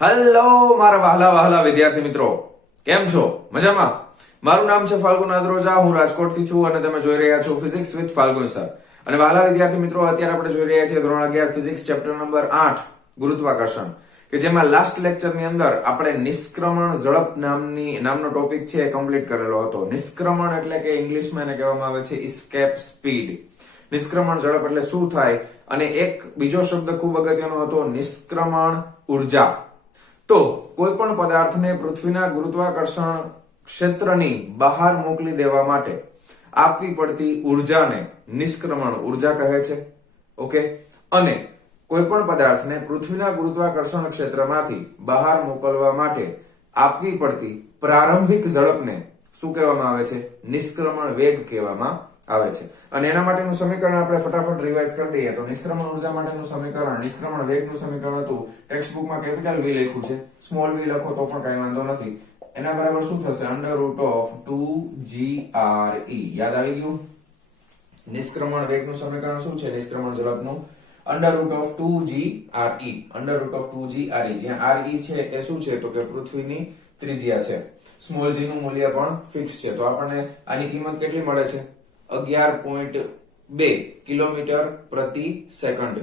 Hello મારા વહાલા વહાલા વિદ્યાર્થી મિત્રો, કેમ છો? મજામાં? મારું નામ છે ફાલ્ગુન આદ્રોજા, હું રાજકોટથી છું અને તમે જોઈ રહ્યા છો ફિઝિક્સ વિથ ફાલ્ગુન સર. અને વહાલા વિદ્યાર્થી મિત્રો, અત્યારે આપણે જોઈ રહ્યા છીએ ધોરણ 11 ફિઝિક્સ ચેપ્ટર નંબર 8 ગુરુત્વાકર્ષણ, કે જેમાં લાસ્ટ લેક્ચરની અંદર આપણે નિષ્ક્રમણ ઝડપ નામનો ટોપિક છે એ કમ્પ્લીટ કરેલો હતો. નિષ્ક્રમણ એટલે કે ઇંગ્લિશમાં એને કહેવામાં આવે છે escape speed. નિષ્ક્રમણ ઝડપ એટલે શું થાય, અને એક બીજો શબ્દ ખૂબ અગત્યનો હતો, નિષ્ક્રમણ ઉર્જા. તો કોઈ પણ પદાર્થને પૃથ્વીના ગુરુત્વાકર્ષણ ક્ષેત્રની બહાર મોકલી દેવા માટે આપવી પડતી ઉર્જાને નિષ્ક્રમણ ઉર્જા કહે છે. ઓકે, અને કોઈ પણ પદાર્થને પૃથ્વીના ગુરુત્વાકર્ષણ ક્ષેત્રમાંથી બહાર મોકલવા માટે આપવી પડતી પ્રારંભિક ઝડપને શું કહેવામાં આવે છે? નિષ્ક્રમણ વેગ કહેવામાં આવે છે. અને એના માટેનું સમીકરણ આપણે ફટાફટ રિવાઇઝ કરી દઈએ તો નિષ્ક્રમણ ઉર્જા માટેનું સમીકરણ, નિષ્ક્રમણ વેગનું સમીકરણ હતું, ટેક્સ્ટ બુકમાં કેપિટલ V લખ્યું છે, સ્મોલ v લખો તો પણ કઈ વાંધો નથી. એના બરાબર શું થશે? √2GRE. યાદ આવી ગયું? નિષ્ક્રમણ વેગનું સમીકરણ શું છે? નિષ્ક્રમણ ઝડપનું √2GRE. √2GRE, જ્યાં RE છે એ શું છે તો કે પૃથ્વીની ત્રિજ્યા છે. સ્મોલ g નું મૂલ્ય પણ ફિક્સ છે. તો આપણને આની કિંમત કેટલી મળે છે? 11.2 કિલોમીટર પ્રતિ સેકન્ડ.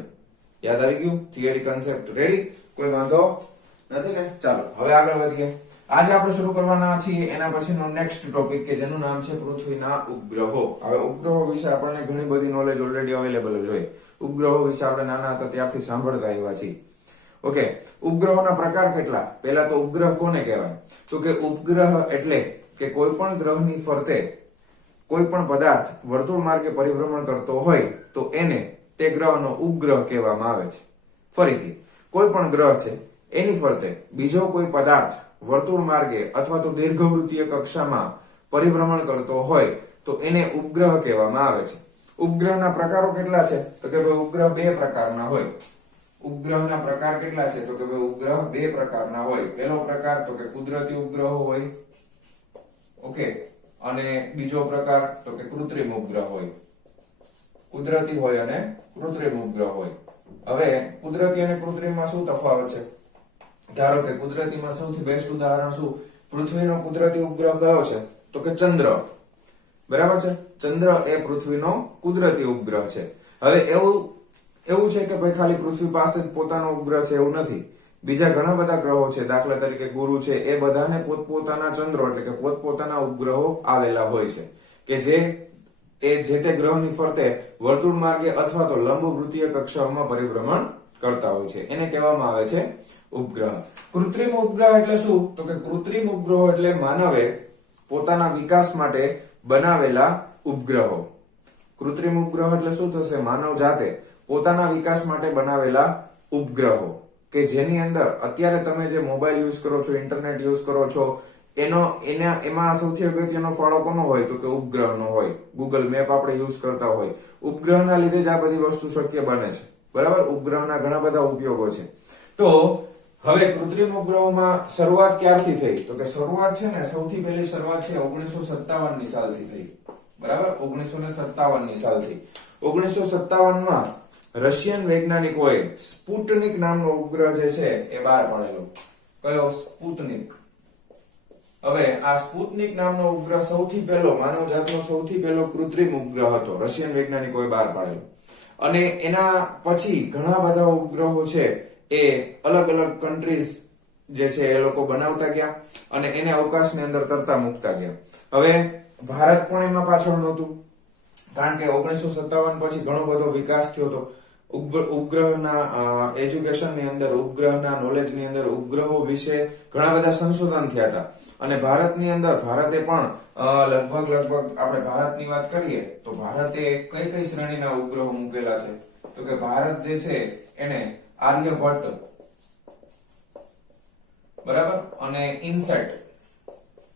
યાદ આવી ગયું? Theory concept ready? કોઈ વાંધો નથી ને? ચાલો હવે આગળ વધીએ. આજે આપણે શરૂ કરવાના છીએ એના પછીનો નેક્સ્ટ ટોપિક, કે જેનું નામ છે પૃથ્વીના ઉપગ્રહો. હવે ઉપગ્રહો વિશે આપણને ઘણી બધી નોલેજ ઓલરેડી અવેલેબલ જ હોય. ઉપગ્રહો વિશે આપણે નાના હતા ત્યારથી સાંભળતા આવ્યા છીએ. ઓકે, ઉપગ્રહોના પ્રકાર કેટલા? પહેલા તો ઉપગ્રહ કોને કહેવાય? તો કે ઉપગ્રહ એટલે કે કોઈ પણ ગ્રહની ફરતે કોઈ પણ પદાર્થ વર્તુળ માર્ગે પરિભ્રમણ કરતો હોય તો એને તે ગ્રહનો ઉપગ્રહ કહેવામાં આવે છે. ફરીથી, કોઈ પણ ગ્રહ છે એની ફરતે બીજો કોઈ પદાર્થ વર્તુળ માર્ગે અથવા તો દીર્ઘવૃત્તીય કક્ષામાં પરિભ્રમણ કરતો હોય તો એને ઉપગ્રહ કહેવામાં આવે છે. ઉપગ્રહના પ્રકારો કેટલા છે? તો કે ભાઈ ઉપગ્રહ બે પ્રકારના હોય. ઉપગ્રહના પ્રકાર કેટલા છે? તો કે ભાઈ ઉપગ્રહ બે પ્રકારના હોય. પહેલો પ્રકાર તો કે કુદરતી ઉપગ્રહો હોય. ઓકે, અને બીજો પ્રકાર તો કે કૃત્રિમ ઉપગ્રહ હોય. કુદરતી હોય અને કૃત્રિમ ઉપગ્રહ હોય. હવે કુદરતી અને કૃત્રિમમાં શું તફાવત છે? ધારો કે કુદરતીમાં સૌથી બેસ્ટ ઉદાહરણ શું? પૃથ્વીનો કુદરતી ઉપગ્રહ કયો છે? તો કે ચંદ્ર. બરાબર છે? ચંદ્ર એ પૃથ્વીનો કુદરતી ઉપગ્રહ છે. હવે એવું છે કે ભાઈ ખાલી પૃથ્વી પાસે જ પોતાનો ઉપગ્રહ છે એવું નથી. બીજા ઘણા બધા ગ્રહો છે, દાખલા તરીકે ગુરુ છે, એ બધાને પોતપોતાના ચંદ્રો એટલે કે પોતપોતાના ઉપગ્રહો આવેલા હોય છે, કે જે તે ગ્રહની ફરતે વર્તુળ માર્ગે અથવા તો લંબવૃત્તીય કક્ષાઓમાં પરિભ્રમણ કરતા હોય છે. એને કહેવામાં આવે છે ઉપગ્રહ. કૃત્રિમ ઉપગ્રહ એટલે શું? તો કે કૃત્રિમ ઉપગ્રહો એટલે માનવે પોતાના વિકાસ માટે બનાવેલા ઉપગ્રહો. કૃત્રિમ ઉપગ્રહ એટલે શું થશે? માનવ જાતે પોતાના વિકાસ માટે બનાવેલા ઉપગ્રહો, કે જેની અંદર અત્યારે તમે જે મોબાઈલ યુઝ કરો છો, ઇન્ટરનેટ યુઝ કરો છો, એમાં સૌથી અગત્યનો ફાળો કોનો હોય? તો કે ઉપગ્રહનો હોય. ગૂગલ મેપ આપણે યુઝ કરતા હોય, ઉપગ્રહના લીધે જ આ બધી વસ્તુ શક્ય બને છે. બરાબર? ઉપગ્રહના ઘણા બધા ઉપયોગો છે. તો હવે કૃત્રિમ ઉપગ્રહોમાં શરૂઆત ક્યારથી થઈ? તો કે શરૂઆત છે ને, સૌથી પહેલી શરૂઆત છે 1957 ની સાલથી થઈ. બરાબર? 1957 ની સાલથી. 1957 માં રશિયન વૈજ્ઞાનિકોએ સ્પુટનિક નામનો ઉપગ્રહ જે છે એ બહાર પાડેલો. કયો? સ્પુટનિક. હવે આ સ્પુટનિક નામનો ઉપગ્રહ સૌથી પહેલો માનવ જાતનો સૌથી પહેલો કૃત્રિમ ઉપગ્રહ હતો, રશિયન વૈજ્ઞાનિકોએ બહાર પાડેલો. અને એના પછી ઘણા બધા ઉપગ્રહો છે એ અલગ અલગ કન્ટ્રીઝ જે છે એ લોકો બનાવતા ગયા અને એને અવકાશની અંદર તરતા મૂકતા ગયા. હવે ભારત પણ એમાં પાછળ નહોતું, કારણ કે 1957 પછી ઘણો બધો વિકાસ થયો હતો. ઉપગ્રહના એજ્યુકેશનની અંદર, ઉપગ્રહના નોલેજની અંદર, ઉપગ્રહો વિશે ઘણા બધા સંશોધન થયા હતા. અને ભારતની અંદર ભારતે પણ લગભગ આપણે ભારતની વાત કરીએ તો ભારતે કઈ શ્રેણીના ઉપગ્રહો મૂકેલા છે? તો કે ભારત જે છે એને આર્યભટ્ટ, બરાબર, અને ઇનસેટ,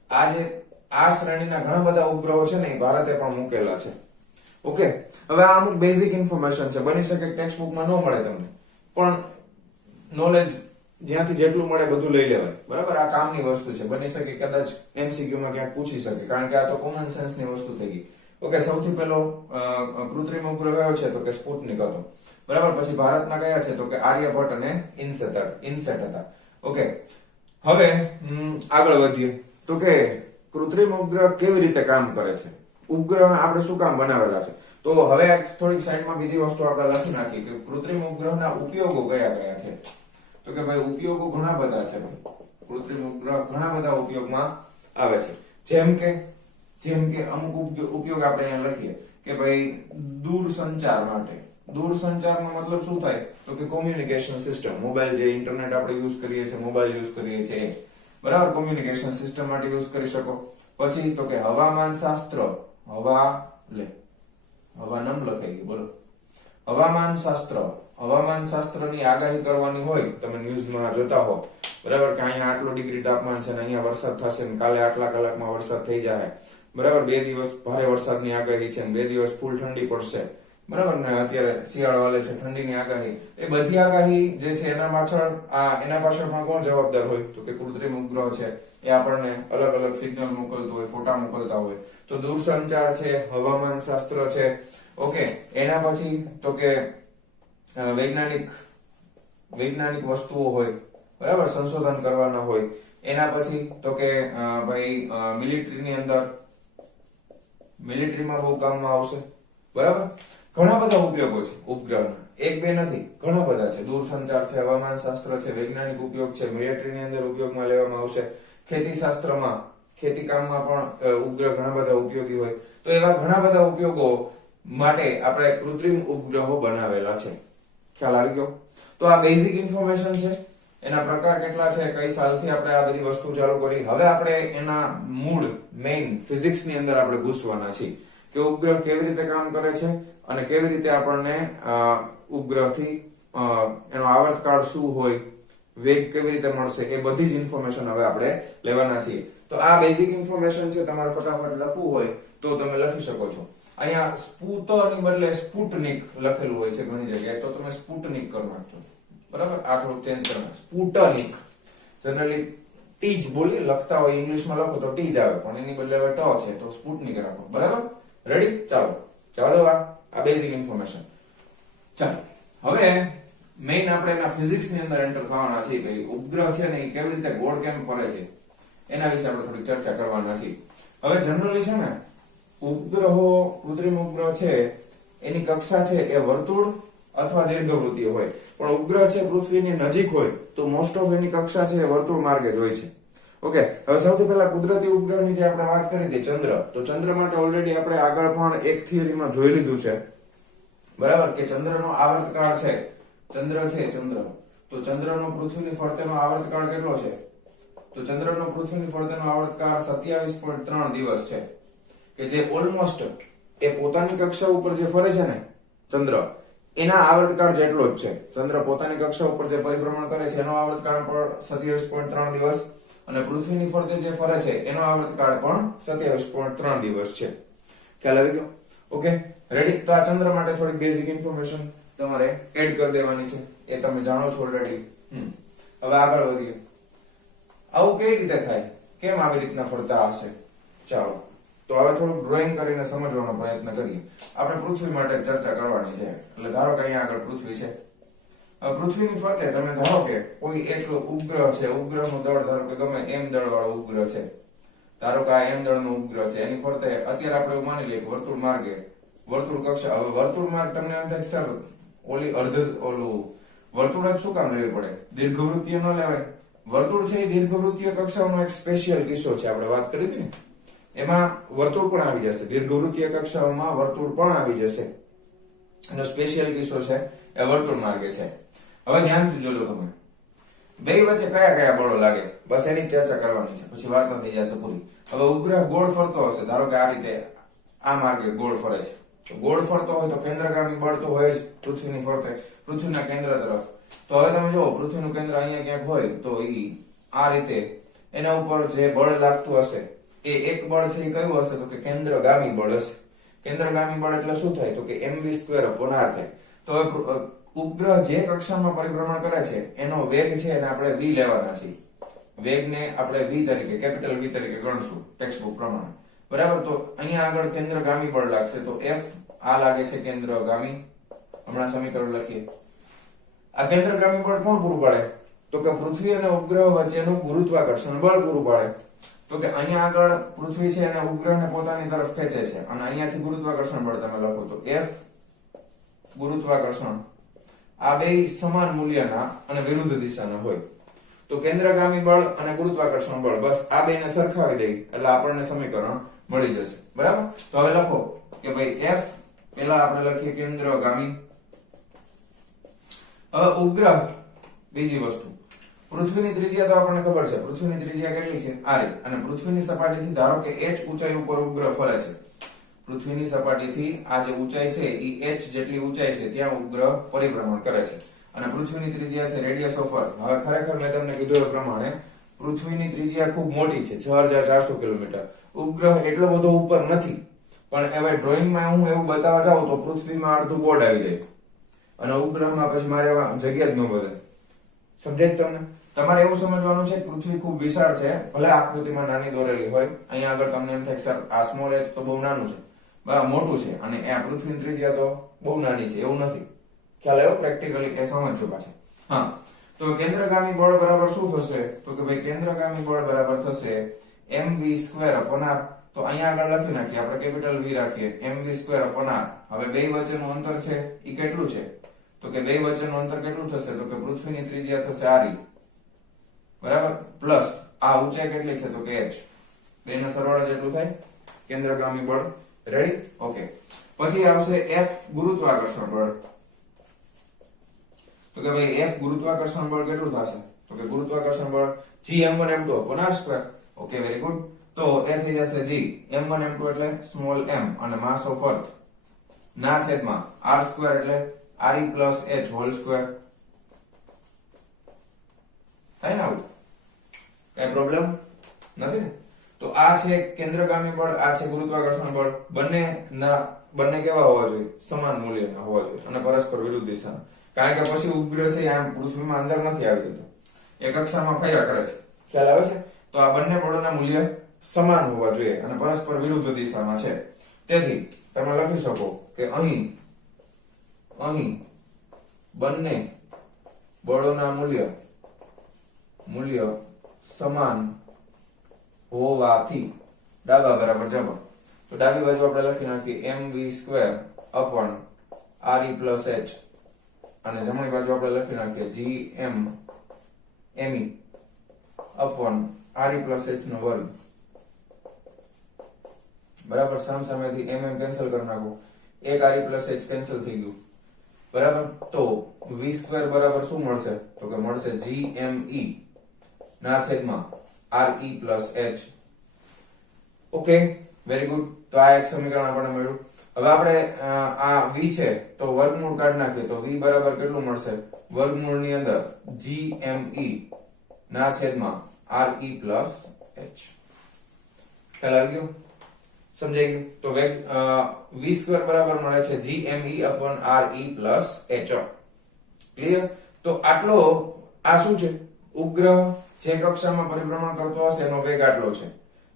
આ શ્રેણીના ઘણા બધા ઉપગ્રહો છે ને એ ભારતે પણ મૂકેલા છે. ઓકે, હવે આ અમુક બેઝિક ઇન્ફોર્મેશન છે. બની શકે ટેક્સ્ટ બુકમાં ન મળે તમને, પણ નોલેજ જ્યાંથી જેટલું મળે બધું લઈ લેવાય. બરાબર? આ કામની વસ્તુ છે. બની શકે કદાચ MCQ માં ક્યાંક પૂછી શકે, કારણ કે આ તો કોમન સેન્સ ની વસ્તુ થઈ ગઈ. ઓકે, સૌથી પહેલો કૃત્રિમ ઉપગ્રહ કયો છે? તો કે સ્પુટનિક હતો. બરાબર? પછી ભારતના કયા છે? તો કે આર્યભટ્ટ અને ઇનસેટ હતા. ઓકે, હવે આગળ વધીએ તો કે કૃત્રિમ ઉપગ્રહ કેવી રીતે કામ કરે છે, ઉપગ્રહ આપણે શું કામ બનાવેલા છે. તો હવે થોડીક સાઈડમાં બીજી વસ્તુ આપણે લખી નાખી કે કૃત્રિમ ઉપગ્રહના ઉપયોગો કયા કયા છે. તો કે ભાઈ ઉપયોગો ઘણા બધા છે. કૃત્રિમ ઉપગ્રહ ઘણા બધા ઉપયોગમાં આવે છે. જેમ કે અમુક ઉપયોગ આપણે અહીંયા લખીએ કે ભાઈ દૂર સંચાર માટે. દૂર સંચારનો મતલબ શું થાય તો કે કોમ્યુનિકેશન સિસ્ટમ, મોબાઈલ જે ઇન્ટરનેટ આપણે યુઝ કરીએ છીએ, મોબાઈલ યુઝ કરીએ છીએ, બરાબર, કોમ્યુનિકેશન સિસ્ટમ માટે યુઝ કરી શકો. પછી તો કે હવામાન શાસ્ત્ર, હવાનમ લખાઈ ગયું, બોલો, હવામાન શાસ્ત્રની આગાહી કરવાની હોય, તમે ન્યૂઝમાં જોતા હો, બરાબર, કે અહીંયા આટલો ડિગ્રી તાપમાન છે ને અહીંયા વરસાદ થશે ને કાલે આટલા કલાકમાં વરસાદ થઈ જાય, બરાબર, 2 દિવસ ભારે વરસાદની આગાહી છે ને 2 દિવસ ફૂલ ઠંડી પડશે, બરાબર, ને અત્યારે શિયાળો હાલે છે, ઠંડીની આગાહી, એ બધી આગાહી જે છે એના પાછળ પણ કોણ જવાબદાર હોય તો કે કૃત્રિમ ઉપગ્રહ છે. એ આપણને અલગ અલગ સિગ્નલ મોકલતો હોય, ફોટા મોકલતા હોય. તો દૂરસંચાર છે, હવામાન શાસ્ત્ર છે, ઓકે. એના પછી તો કે વૈજ્ઞાનિક વસ્તુઓ હોય, બરાબર, સંશોધન કરવાના હોય. એના પછી તો કે ભાઈ મિલિટરીમાં બહુ કામમાં આવશે, બરાબર. ઘણા બધા ઉપયોગો છે ઉપગ્રહના, એક બે નથી, ઘણા બધા છે. દૂરસંચાર છે, હવામાન શાસ્ત્ર છે, વૈજ્ઞાનિક ઉપયોગ છે, મિલિટરીની અંદર ઉપયોગમાં લેવામાં આવશે. ખેતીશાસ્ત્રમાં, ખેતીકામમાં પણ ઉપગ્રહ ઘણા બધા ઉપયોગી હોય. તો એવા ઘણા બધા ઉપયોગો માટે આપણે કૃત્રિમ ઉપગ્રહો બનાવેલા છે. ખ્યાલ આવી ગયો? તો આ બેઝિક ઇન્ફોર્મેશન છે. એના પ્રકાર કેટલા છે, કઈ સાલથી આપણે આ બધી વસ્તુ ચાલુ કરી. હવે આપણે એના મૂળ મેઇન ફિઝિક્સની અંદર આપણે ઘૂસવાના છીએ કે ઉપગ્રહ કેવી રીતે કામ કરે છે અને કેવી રીતે આપણને ઉપગ્રહથી એનો આવર્તકાળ શું હોય, વેગ કેવી રીતે મળશે, એ બધી જ ઇન્ફોર્મેશન હવે આપણે લેવાના છીએ. તો આ બેઝિક ઇન્ફોર્મેશન છે. તમારે ફટાફટ લખવું હોય તો તમે લખી શકો છો. અહીંયા સ્પુતની બદલે સ્પુટનિક લખેલું હોય છે ઘણી જગ્યાએ, તો તમે સ્પુટનિક કરી નાખજો, બરાબર. આ થોડું ચેન્જ કરવાનું, સ્પુટનિક. જનરલી ટી જ બોલી લખતા હોય, ઇંગ્લિશમાં લખો તો ટી જ આવે, પણ એની બદલે હવે ટ છે તો સ્પુટનિક રાખો, બરાબર. રેડી? ચાલો આ બેઝિક ઇન્ફોર્મેશન. ચાલો હવે મેઇન આપણે એના ફિઝિક્સ ની અંદર એન્ટર થવાના છીએ. ભાઈ ઉપગ્રહ છે ને એ કેવી રીતે ગોળ કેમ ફરે છે એના વિશે આપણે થોડી ચર્ચા કરવાના છીએ. હવે જનરલી છે ને ઉપગ્રહો, કૃત્રિમ ઉપગ્રહ છે એની કક્ષા છે એ વર્તુળ અથવા દીર્ઘવૃત્તીય હોય. પણ ઉપગ્રહ છે પૃથ્વીની નજીક હોય તો મોસ્ટ ઓફ એની કક્ષા છે એ વર્તુળ માર્ગે જ હોય છે. ઓકે, હવે સૌથી પહેલા કુદરતી ઉપગ્રહની જે આપણે વાત કરી હતી ચંદ્ર, તો ચંદ્ર માટે ઓલરેડી આપણે આગળ પણ એક થિયરીમાં જોઈ લીધું છે, બરાબર, કે ચંદ્રનો આવર્તકાળ છે, ચંદ્ર તો ચંદ્રનો પૃથ્વીની ફરતેનો આવર્તકાળ કેટલો છે? તો ચંદ્રનો પૃથ્વીની ફરતેનો આવર્તકાળ 27.3 દિવસ છે, કે જે ઓલમોસ્ટ એ પોતાની કક્ષા ઉપર જે ફરે છે ને ચંદ્ર, એના આવર્તકાળ જેટલો જ છે. ચંદ્ર પોતાની કક્ષા ઉપર જે પરિભ્રમણ કરે છે એનો આવર્તકાળ પણ 27.3 દિવસ, અને પૃથ્વીની ફરતે જે ફરે છે એનો આવર્તકાળ પણ 27.3 દિવસ છે. ખ્યાલ આવી ગયો? Okay, ready? તો આ ચંદ્ર માટે થોડી બેઝિક ઇન્ફોર્મેશન તમારે એડ કરી દેવાની છે, એ તમે જાણો છો ઓલરેડી. હવે આગળ વધીએ. આવું કઈ રીતે થાય, કેમ આવી રીતના ફરતા હશે? ચાલો તો હવે થોડું ડ્રોઈંગ કરીને સમજવાનો પ્રયત્ન કરીએ. આપણે પૃથ્વી માટે ચર્ચા કરવાની છે. એટલે ધારો કે અહીંયા આગળ પૃથ્વી છે. હવે પૃથ્વીની ફરતે તમે ધારો કે કોઈ એક ઉપગ્રહ છે, ઉપગ્રહનું દળ ધારો કે ગમે એમ દળ વાળો ઉપગ્રહ છે, ધારો કે આ એમ દળનો ઉપગ્રહ છે, એની ફરતે અત્યારે આપણે એવું માની લઈએ કે વર્તુળ માર્ગે, વર્તુળ કક્ષા. હવે વર્તુળ માર્ગ તમને એમ થાય સર વર્તુળ જ શું કામ લેવી પડે, દીર્ઘવૃત્તીય ન લેવાય? વર્તુળ છે એ દીર્ઘવૃત્તીય કક્ષાઓનો એક સ્પેશિયલ કિસ્સો છે, આપણે વાત કરી હતી ને, એમાં વર્તુળ પણ આવી જશે, દીર્ઘવૃત્તીય કક્ષાઓમાં વર્તુળ પણ આવી જશે, એનો સ્પેશિયલ કિસ્સો છે એ વર્તુળ માર્ગે છે. હવે ધ્યાનથી જોજો તમે, બે વચ્ચે કયા કયા બળો લાગે, બસ એની ચર્ચા કરવાની છે, પછી વાર્તા થઈ જશે પૂરી. હવે ઉપગ્રહ ગોળ ફરતો હશે, ધારો કે આ રીતે આ માર્ગે ગોળ ફરે છે, તો ગોળ ફરતો હોય તો કેન્દ્રગામી બળ તો હોય જ પૃથ્વીની ફરતે, પૃથ્વીના કેન્દ્ર તરફ. તો હવે તમે જુઓ, પૃથ્વીનું કેન્દ્ર અહીંયા ક્યાંક હોય તો આ રીતે એના ઉપર જે બળ લાગતું હશે એ એક બળ છે એ કયું હશે તો કે કેન્દ્રગામી બળ હશે. કેન્દ્રગામી બળ એટલે શું થાય તો કે mv² વનાર થાય. તો હવે ઉપગ્રહ જે કક્ષામાં પરિભ્રમણ કરે છે એનો વેગ છે એને આપણે v લેવાના છીએ. વેગને આપણે v તરીકે, કેપિટલ V તરીકે ગણશું ટેક્સ્ટ બુક પ્રમાણે, બરાબર. તો અહીંયા આગળ કેન્દ્રગામી બળ લાગશે તો F આ લાગે છે કેન્દ્રગામી. હમણાં સમીકરણ લખીએ. આ કેન્દ્રગામી બળ કોણ પૂરું પાડે? તો કે પૃથ્વી અને ઉપગ્રહ વચ્ચેનું ગુરુત્વાકર્ષણ બળ પૂરું પાડે. તો કે અહીંયા આગળ પૃથ્વી છે અને ઉપગ્રહને પોતાની તરફ ખેંચે છે અને અહીંયાથી ગુરુત્વાકર્ષણ બળ તમે લખો તો F ગુરુત્વાકર્ષણ આ બે સમાન મૂલ્યના અને વિરુદ્ધ દિશાના હોય. તો કેન્દ્રગામી બળ અને ગુરુત્વાકર્ષણ બળ બસ આ બેને સરખાવી દઈ એટલે આપણને સમીકરણ મળી જશે. બરાબર. તો હવે લખો કે ભાઈ F પેલા આપણે લખીએ કેન્દ્રગામી. હવે ઉપગ્રહ બીજી વસ્તુ, પૃથ્વીની ત્રિજ્યા તો આપણને ખબર છે. પૃથ્વીની ત્રિજ્યા કેટલી છે? r અને પૃથ્વીની સપાટીથી ધારો કે h ઊંચાઈ ઉપર ઉપગ્રહ ફરે છે. પૃથ્વીની સપાટીથી આ જે ઊંચાઈ છે એ h જેટલી ઊંચાઈ છે ત્યાં ઉપગ્રહ પરિભ્રમણ કરે છે અને પૃથ્વીની ત્રિજ્યા છે રેડિયસ ઓફ અર્થ. હવે ખરેખર મેં તમને કીધું એ પ્રમાણે પૃથ્વીની ત્રિજ્યા ખૂબ મોટી છે, 6400 કિલોમીટર. ઉપગ્રહ એટલો બધો ઉપર નથી, પણ હવે ડ્રોઈંગમાં હું એવું બતાવવા જાઉં તો પૃથ્વીમાં અડધું બોર્ડ આવી જાય અને ઉપગ્રહમાં પછી મારે જગ્યા જ ન વધે. સમજાય તમને? તમારે એવું સમજવાનું છે કે પૃથ્વી ખૂબ વિશાળ છે, ભલે આકૃતિમાં નાની દોરેલી હોય. અહીંયા આગળ તમને એમ થાય સર આ સ્મોલ એચ તો બહુ નાનું છે, બરાબર મોટું છે, અને આ પૃથ્વીની ત્રિજ્યા તો બહુ નાની છે, એવું નથી. ખ્યાલ આવ્યો? પ્રેક્ટિકલી એ સમજજો પાછા. હા, તો કેન્દ્રગામી બળ બરાબર શું થશે? તો કે ભાઈ કેન્દ્રગામી બળ બરાબર થશે mv²/r. તો અહીંયા આગળ લખી નાખીએ આપણે, કેપિટલ V રાખીએ, mv²/r. હવે બે વચ્ચેનું અંતર છે એ કેટલું છે? તો કે બે વચ્ચેનું અંતર કેટલું થશે? તો કે પૃથ્વીની ત્રિજ્યા થશે r, બરાબર, પ્લસ આ ઊંચાઈ કેટલી છે? તો કે h. બેનો સરવાળો જેટલું થાય કેન્દ્રગામી બળ. રેડી? ઓકે. પછી આવશે F ગુરુત્વાકર્ષણ બળ. તો કે ભાઈ F ગુરુત્વાકર્ષણ બળ કેટલું થશે? તો કે ગુરુત્વાકર્ષણ બળ Gm1m2/r². Okay, very good. તો એ થઈ જશે G m1m2 એટલે સ્મોલ m અને માસ ઓફ અર્થ ના છેદમાં r² એટલે re plus h whole square. થાય ને આવું? કઈ પ્રોબ્લેમ નથી ને? તો આ છે કેન્દ્રગામી બળ, આ છે ગુરુત્વાકર્ષણ બળ. બંને કેવા હોવા જોઈએ? સમાન મૂલ્યના હોવા જોઈએ અને પરસ્પર વિરુદ્ધ દિશાના. કારણ કે પછી ઉપગ્રહ છે આમ પૃથ્વીમાં અંદર નથી આવી જતો, એ કક્ષામાં ફર્યા કરે છે. ખ્યાલ આવે છે? તો આ બંને બળોના મૂલ્ય સમાન હોવા જોઈએ અને પરસ્પર વિરુદ્ધ દિશામાં છે. તેથી તમે લખી શકો કે અહીં બંને બળોના મૂલ્ય સમાન હોવાથી ડાબા બરાબર જમા. તો ડાબી બાજુ આપણે લખી નાખીએ mv²/re plus h અને જમણી બાજુ આપણે લખી નાખીએ gm/re plus h નો વર્ગ. બરાબર. સામસામેથી mm કેન્સલ કરી નાખો, એક re plus h કેન્સલ થઈ ગયું. બરાબર. તો v² બરાબર શું મળશે? તો કે મળશે gme ના છેદમાં re plus h. Okay, very good. તો આ એક સમીકરણ આપણને મળ્યું. હવે આપણે આ v છે તો વર્ગમૂળ કાઢી નાખીએ તો v બરાબર કેટલું મળશે? વર્ગમૂળની અંદર gme ના છેદમાં re plus h. ખ્યાલ આવી ગયો? સમજાઈ ગયું? તો વેગ v² બરાબર મળે છે gme/re plus h. ક્લિયર? તો આટલો આ શું છે? ઉપગ્રહ જે કક્ષામાં પરિભ્રમણ કરતો હશે એનો વેગ આટલો છે.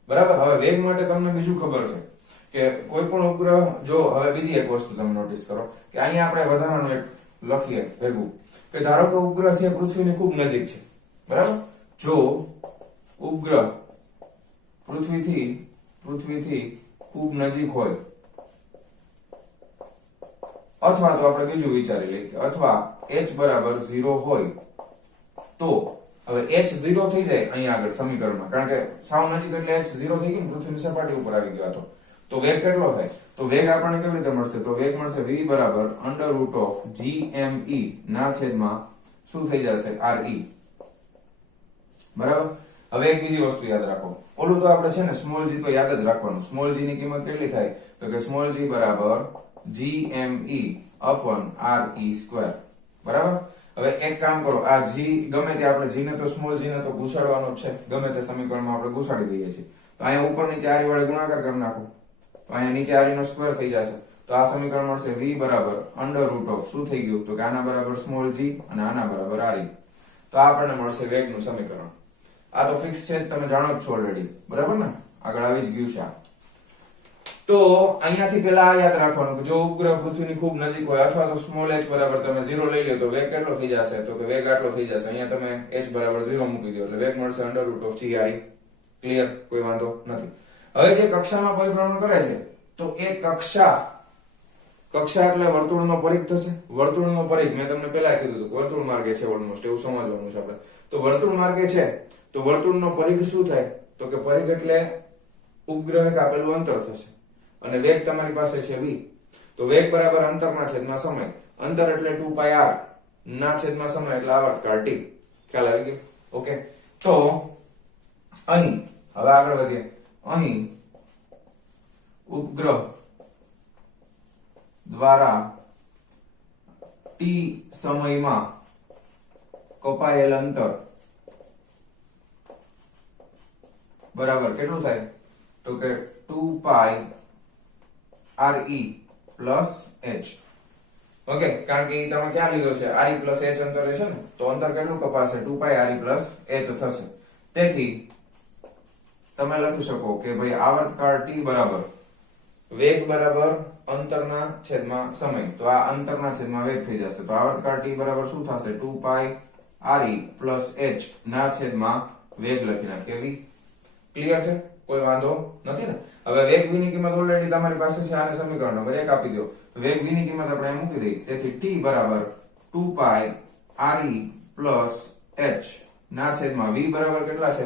બરાબર. હવે વેગ માટે તમને બીજું ખબર છે કે કોઈ પણ ઉપગ્રહ, જો હવે બીજી એક વસ્તુ તમે નોટિસ કરો કે અહીંયા આપણે વધારાનું એક લખીએ ભેગું કે ધારો કે ઉપગ્રહ છે પૃથ્વીની ખૂબ નજીક છે. બરાબર. જો ઉપગ્રહ પૃથ્વીથી ખૂબ નજીક હોય, અથવા તો આપણે બીજું વિચારી લઈએ કે અથવા h બરાબર 0 હોય, તો હવે h 0 થઈ જાય અહીંયા આગળ સમીકરણમાં, કારણ કે સાવ નજીક એટલે h 0 થઈ ગયું, પૃથ્વીની સપાટી ઉપર આવી ગયો હતો. તો વેગ કેટલો થાય? તો વેગ આપણને કેવી રીતે મળશે? તો વેગ મળશે v બરાબર √gme ના છેદમાં શું થઈ જશે? re. બરાબર. હવે એક બીજી વસ્તુ યાદ રાખો, ઓલું તો આપણે છે ને સ્મોલ g તો યાદ જ રાખવાનું. સ્મોલ g ની કિંમત કેટલી થાય? તો કે સ્મોલ g બરાબર gme/re². બરાબર. હવે એક કામ કરો, આ g ગમે તે આપણે g ને તો સ્મોલ g ને તો ઘુસાડવાનો જ છે, ગમે તે સમીકરણમાં આપણે ઘુસાડી દઈએ છીએ. તો અહીંયા ઉપર નીચે r વડે ગુણાકાર કરી નાખો તો અહીંયા નીચે r નો સ્ક્વેર થઈ જશે. તો આ સમીકરણ મળશે v બરાબર √ શું થઈ ગયું? તો કે આના બરાબર સ્મોલ g અને આના બરાબર re. તો આ આપણને મળશે વેગનું સમીકરણ. આ તો ફિક્સ છે, તમે જાણો જ છો ઓલરેડી. બરાબર ને? આગળ આવી જ ગયું છે આ. તો અહીંયાથી પેલા આ યાદ રાખવાનું કે જો ઉપગ્રહ પૃથ્વીની ખૂબ નજીક હોય અથવા તો સ્મોલ h બરાબર તમે 0 લઈ લો તો વેગ કેટલો થઈ જશે? તો કે વેગ આટલો થઈ જશે. અહીંયા તમે h બરાબર 0 મૂકી દો એટલે વેગ મળશે √g(r). ક્લિયર? કોઈ વાંધો નથી. હવે જે કક્ષામાં પરિભ્રમણ કરે છે તો એ કક્ષા એટલે વર્તુળનો પરિઘ થશે. વર્તુળનો પરિઘ મેં તમને પહેલા કીધું હતું વર્તુળ માર્ગે છે ઓલમોસ્ટ, એવું સમજવાનું છે આપણે. તો વર્તુળ માર્ગે છે તો વર્તુળનો પરિઘ શું થાય? તો કે પરિઘ એટલે ઉપગ્રહે કાપેલું અંતર થશે અને વેગ તમારી પાસે છે v. તો વેગ બરાબર અંતરના છેદમાં સમય. અંતર એટલે 2πr ના છેદમાં સમય એટલે આવર્તકાળ t. ખ્યાલ આવી ગયો? ઓકે. તો અહીં હવે આગળ વધીએ. અહીં ઉપગ્રહ દ્વારા t સમયમાં કપાયેલ અંતર બરાબર કેટલું થાય? તો કે 2πre plus h. ઓકે, કારણ કે તમે ક્યાં લીધો છે? re plus h અંતરે છે ને, તો અંતર કેટલું કપાશે? 2πre plus h થશે. તેથી તમે લખી શકો કે ભાઈ આવર્તકાળ t બરાબર વેગ બરાબર અંતરના છેદમાં સમય. તો આ અંતરના છેદમાં વેગ થઈ જશે. તો આવર્તકાળ t બરાબર શું થશે? 2πre plus h ના છેદમાં વેગ લખી નાખીએ v. ક્લિયર છે? કોઈ વાંધો નથી ને? હવે વેગ v ની કિંમત ઓલરેડી તમારી પાસે છે. આને સમીકરણ નંબર 1 આપી દો. તો વેગ v ની કિંમત આપણે મૂકી દઈએ. તેથી t બરાબર 2πre plus h ના છેદમાં v બરાબર કેટલા છે?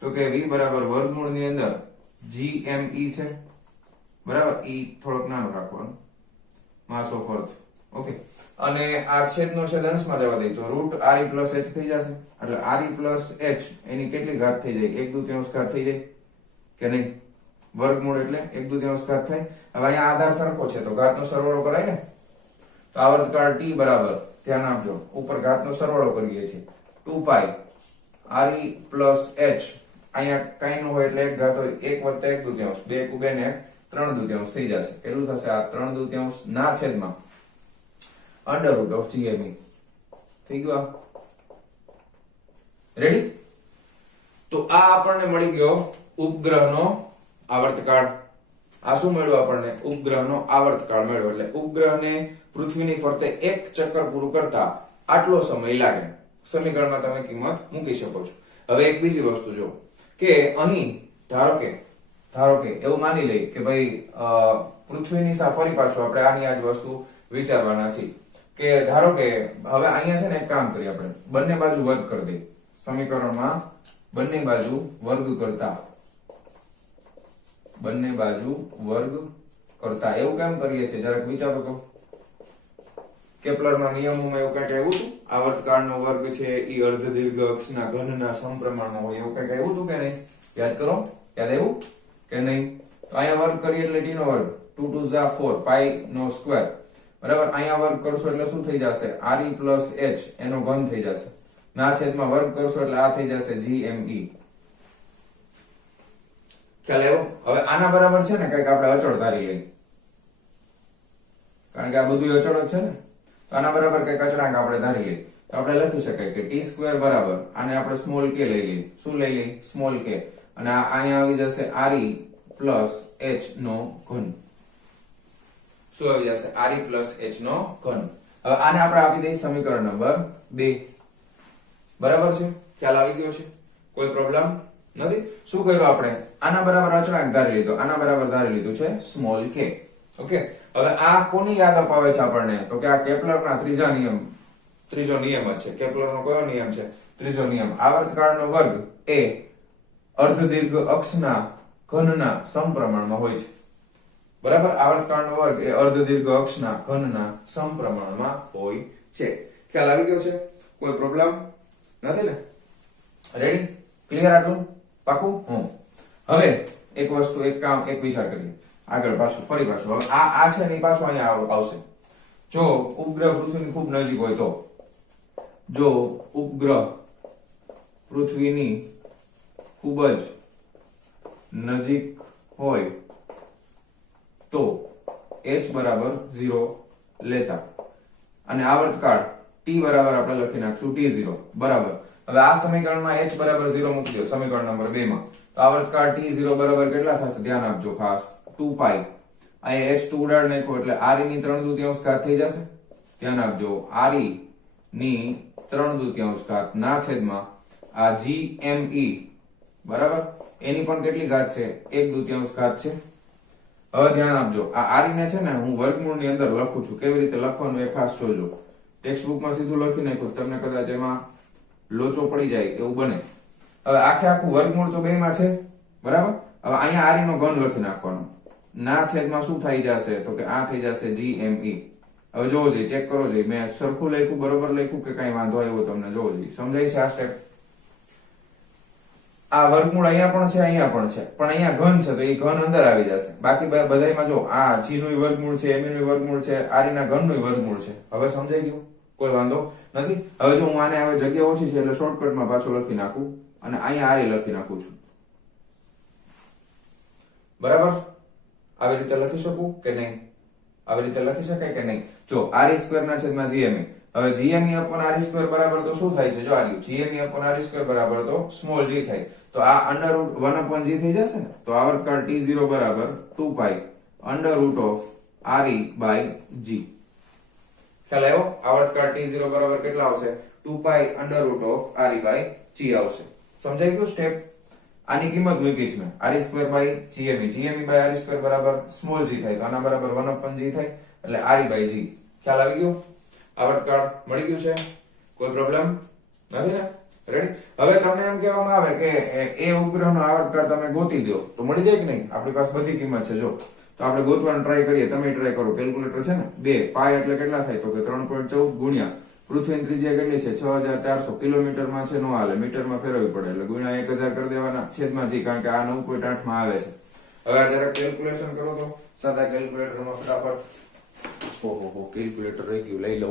તો કે v બરાબર વર્ગમૂળ ની અંદર gme છે. બરાબર? e થોડોક નાનો રાખવાનો, માસ ઓફ અર્થ. ઓકે, અને આ છેદનો છેદ અંશમાં જવા દઈએ તો √re plus h થઈ જશે. એટલે re plus h એની કેટલી ઘાત થઈ જાય? 1/2 ઘાત થઈ જાય કે નહીં? વર્ગમૂળ એટલે 1/2 ઘાત થાય. હવે અહીંયા આધાર સરખો છે તો ઘાતનો સરવાળો કરાય ને. તો આવર્તકાળ t બરાબર, ધ્યાન આપજો, ઉપર ઘાતનો સરવાળો કરીએ છીએ 2πre plus h. અહીંયા કાઈ ન હોય એટલે એક ઘાત હોય, 1 + 1/2, 2 × 2 ને 3/2 થઈ જશે. કેટલું થશે? આ 3/2 ના છેદમાં √gme. થઈ ગયું? રેડી? તો આ આપણને મળી ગયો ઉપગ્રહનો આવર્તકાળ. આ શું મળ્યું આપણને? ઉપગ્રહનો આવર્તકાળ મળ્યો. એટલે ઉપગ્રહને પૃથ્વીની ફરતે એક ચક્કર પૂરું કરતા આટલો સમય લાગે. સમીકરણમાં તમે કિંમત મૂકી શકો છો. હવે એક બીજી વસ્તુ જો કે અહીં ધારો કે એવું માની લઈએ કે ભાઈ પૃથ્વીની સા ફરી પાછું આપણે આની આ જ વસ્તુ વિચારવાના છીએ કે ધારો કે હવે અહીંયા છે ને એક કામ કરીએ, આપણે બંને બાજુ વર્ગ કરી દઈએ. સમીકરણમાં બંને બાજુ વર્ગ કરતા એવું કેમ કરીએ છીએ? જરાક વિચારો તો. કેપ્લરના નિયમોમાં એવું કંઈક આવ્યું હતું? આવર્તકાળનો વર્ગ છે એ અર્ધ દીર્ઘ અક્ષના ઘનના સમપ્રમાણમાં હોય, એવું કંઈક આવ્યું હતું કે નહીં? યાદ કરો. યાદ આવ્યું કે નહીં? તો અહીંયા વર્ગ કરીએ એટલે t નો વર્ગ, 2 2 4 π નો સ્ક્વેર. બરાબર? અહીંયા વર્ગ કરશો એટલે શું થઈ જશે? re plus h એનો ઘન થઈ જશે. ના છેદમાં વર્ગ કરશો એટલે આ થઈ જશે gme. ખ્યાલ આવ્યો? હવે આના બરાબર છે ને કંઈક આપણે અચળ ધારી લઈએ, કારણ કે આ બધું અચળ જ છે ને. તો આના બરાબર કંઈક અચળાંક આપણે ધારી લઈએ. તો આપણે લખી શકાય કે t² બરાબર, આને આપણે સ્મોલ k લઈ લઈએ. શું લઈ લઈએ? Small k. અને અહીંયા આવી જશે re plus h નો ઘન. શું આવી જશે? re plus h નો ઘન. હવે આને આપણે આપી દઈએ સમીકરણ નંબર 2. બરાબર છે? ખ્યાલ આવી ગયો છે? કોઈ પ્રોબ્લેમ નથી? શું કર્યું આપણે? આના બરાબર અચળાંક ધારી લીધો, આના બરાબર ધારી લીધું છે સ્મોલ k. ઓકે, હવે આ કોની યાદ અપાવે છે આપણને? તો કે આ કેપ્લરના ત્રીજો નિયમ જ છે. કેપ્લરનો કયો નિયમ છે? ત્રીજો નિયમ. આવર્તકાળનો વર્ગ એ અર્ધ દીર્ઘ અક્ષના ઘનના સમપ્રમાણમાં હોય છે. બરાબર? આવર્તકાળનો વર્ગ એ અર્ધ દીર્ઘ અક્ષના ઘનના સમપ્રમાણમાં હોય છે. ખ્યાલ આવી ગયો છે? કોઈ પ્રોબ્લેમ નથી ને? રેડી? ક્લિયર? આટલું પાકું? હવે એક વસ્તુ, એક કામ, એક વિચાર કરીએ. આગળ પાછું ફરી પાછું હવે આ છે ને પાછું અહીંયા આવશે. જો ઉપગ્રહ પૃથ્વીની ખૂબ નજીક હોય તો, જો ઉપગ્રહ પૃથ્વીની ખૂબ જ નજીક હોય તો h બરાબર 0 લેતા અને આવર્તકાળ t બરાબર આપણે લખી નાખશું t0. બરાબર? હવે આ સમીકરણમાં h બરાબર 0 મૂકી દો સમીકરણ નંબર 2 માં. તો આવર્તકાળ t0 બરાબર કેટલા થશે? ધ્યાન આપજો ખાસ. 2π અહીંયા h2 ઉડાડ નાખ્યો એટલે re ની 3/2 ઘાત થઈ જશે. ધ્યાન આપજો, re ની 3/2 ઘાત ના છેદમાં આ gme બરાબર એની પણ કેટલી ઘાત છે 1/2 ઘાત છે. હવે ધ્યાન આપજો, આ re ને છે ને હું વર્ગમૂળ ની અંદર લખું છું. કેવી રીતે લખવાનું એ ખાસ જોજો. ટેક્સ્ટ બુક માં સીધું લખી નાખ્યું, તમને કદાચ એમાં લોચો પડી જાય એવું બને. હવે આખે આખું વર્ગમૂળ તો બે માં છે બરાબર. હવે અહીંયા re નો ઘન લખી નાખવાનો. ના છેદમાં શું થઈ જશે તો કે આ થઈ જશે gme. હવે જોવો જોઈએ, ચેક કરો જોઈએ મેં સરખું લખ્યું, બરોબર લખ્યું કે કઈ વાંધો આવ્યો તમને જોવો જોઈએ. સમજાય છે આ સ્ટેપ? આ વર્ગમૂળ અહીંયા પણ છે, અહીંયા પણ છે, પણ અહીંયા ઘન છે તો એ ઘન અંદર આવી જશે. બાકી બધાયમાં જો આ g નું વર્ગમૂળ છે, m નું વર્ગમૂળ છે, r ના ઘન નું વર્ગમૂળ છે. હવે સમજાઈ ગયું? કોઈ વાંધો નથી. હવે જો હું આને હવે જગ્યા ઓછી છે એટલે શોર્ટકટમાં પાછું લખી નાખું અને અહીંયા r લખી નાખું છું. બરાબર? આવી રીતે લખી શકું કે નહીં? આવી રીતે લખી શકાય કે નહીં? જો r² ના છેદમાં gme. હવે gme upon r² બરાબર તો શું થાય છે? જો આ gme upon r² બરાબર તો સ્મોલ g થાય. તો આ √1 upon g થઈ જશે ને. તો આવર્તકાળ t0 બરાબર 2 પાઈ √re by g. ખ્યાલ આવ્યો? આવર્તકાળ t0 બરાબર કેટલા આવશે? 2 પાઈ √re by g આવશે. સમજાઈ ગયું સ્ટેપ? આની કિંમત મૂકીશ મેં r² by gme. gme by r² બરાબર સ્મોલ g થાય તો આના બરાબર 1 upon g થાય એટલે re by g. ખ્યાલ આવી ગયો? આવર્તકાળ મળી ગયું છે? કોઈ પ્રોબ્લેમ નથી ને? રેડી? હવે તમને એમ કહેવામાં આવે કે એ ઉપગ્રહનો આવર્તકાળ તમે ગોતી દો તો મળી જાય કે નહીં? આપણી પાસે બધી કિંમત છે. જો તો આપણે ગોતવાનો ટ્રાય કરીએ. તમે ટ્રાય કરો. કેલ્ક્યુલેટર છે ને 2 પાઈ એટલે કેટલા થાય તો કે 3.14 ગુણ્યા પૃથ્વીની ત્રિજ્યા કેટલી છે 6400 કિલોમીટરમાં છે, નો હાલે, મીટરમાં ફેરવવી પડે એટલે ગુણ્યા 1000 કરી દેવાના છેદમાં g, કારણ કે આ 9.8 માં આવે છે. હવે આ જરા કેલ્ક્યુલેશન કરો તો સાદા કેલ્ક્યુલેટરમાં ફટાફટ. ઓહો કેલ્ક્યુલેટર રહી ગયું, લઈ લો.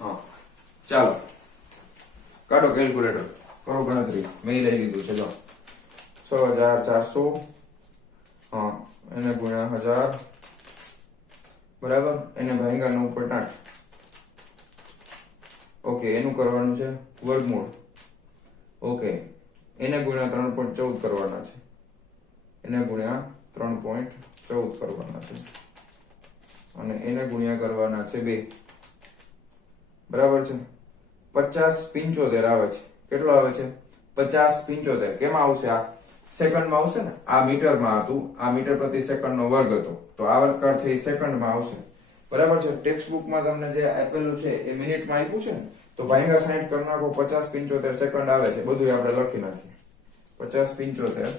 હા ચાલો કાઢો કેલ્ક્યુલેટર, કરો ગણતરી. મેં લઈ લીધું છે. જો 6400 હા એને ગુણ્યા 1000 બરાબર એને ભાગ્યા 9.8. ઓકે એનું કરવાનું છે વર્ગમૂળ. ઓકે એને ગુણ્યા 3.14 કરવાના છે. એને ગુણ્યા 3.14 કરવાના છે અને એને ગુણ્યા કરવાના છે 2. બરાબર છે? 5075 આવે છે. કેટલો આવે છે? 5075. કેમાં આવશે? આ સેકન્ડમાં આવશે ને. આ મીટરમાં હતું, આ મીટર પ્રતિ સેકન્ડનો વર્ગ હતો તો આવર્તકાળ છે એ સેકન્ડમાં આવશે. બરાબર છે? ટેક્સ્ટ બુકમાં તમને જે આપેલું છે એ મિનિટમાં આપ્યું છે ને તો ભાગ્યા 60 કરી નાખો. 5075 સેકન્ડ આવે છે. બધું આપણે લખી નાખીએ. 5075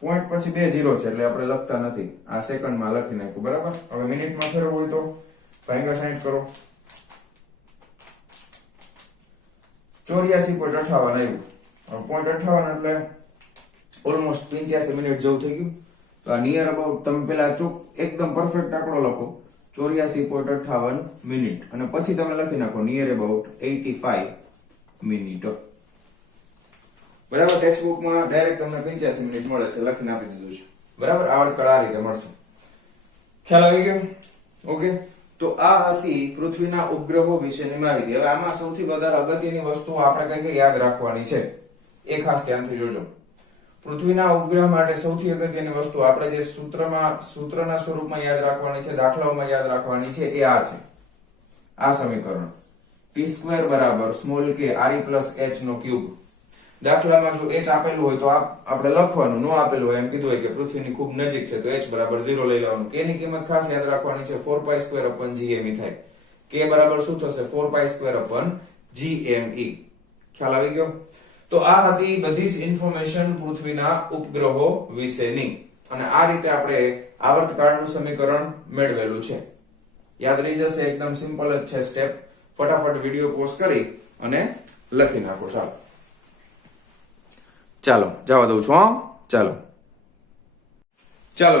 પોઈન્ટ પછી 2 0 છે એટલે આપણે લખતા નથી, આ સેકન્ડમાં લખી નાખ્યું. બરાબર? હવે મિનિટમાં ફેરવવું હોય તો ભાગ્યા 60 કરો. 84.58 આવ્યું. હવે 0.58 એટલે ઓલમોસ્ટ 85 મિનિટ જેવું થઈ ગયું. તો આ નિયર અબાઉટ તમે પેલા એકદમ પરફેક્ટ આંકડો લખો 84.58 મિનિટ અને પછી તમે લખી નાખો નિયર અબાઉટ 85 મિનિટ. બરાબર? ટેક્સ્ટ બુકમાં ડાયરેક્ટ તમને 85 મિનિટ મળે છે, લખીને આપી દીધું છે. બરાબર? આવર્તકાળ આ રીતે મળશે. ખ્યાલ આવી ગયો? ઓકે. તો આ હતી પૃથ્વીના ઉપગ્રહો વિશેની માહિતી. હવે આમાં સૌથી વધારે અગત્યની વસ્તુ આપણે કઈ યાદ રાખવાની છે એ ખાસ ધ્યાનથી જોજો. પૃથ્વીના ઉપગ્રહ માટે સૌથી અગત્યની વસ્તુ આપણે જે સૂત્રના સ્વરૂપમાં યાદ રાખવાની છે, દાખલાઓમાં યાદ રાખવાની છે એ આ છે. આ સમીકરણ t² બરાબર small k re plus h નો ક્યુબ. દાખલામાં જો h આપેલું હોય તો આપણે લખવાનું, નો આપેલું હોય એમ કીધું હોય કે પૃથ્વીની ખૂબ નજીક છે તો h બરાબર 0 લઈ લેવાનું. k ની કિંમત ખાસ યાદ રાખવાની છે 4π² upon gme થાય. k બરાબર શું થશે? 4π² upon gme. ખ્યાલ આવી ગયો? તો આ હતી બધી જ ઇન્ફોર્મેશન પૃથ્વીના ઉપગ્રહો વિશેની અને આ રીતે આપણે આવર્તકાળનું સમીકરણ મેળવેલું છે. યાદ રહી જશે, એકદમ સિમ્પલ જ છે સ્ટેપ. ફટાફટ વિડિયો પોઝ કરી અને લખી નાખો. ચાલો જવા દઉં છું. ચાલો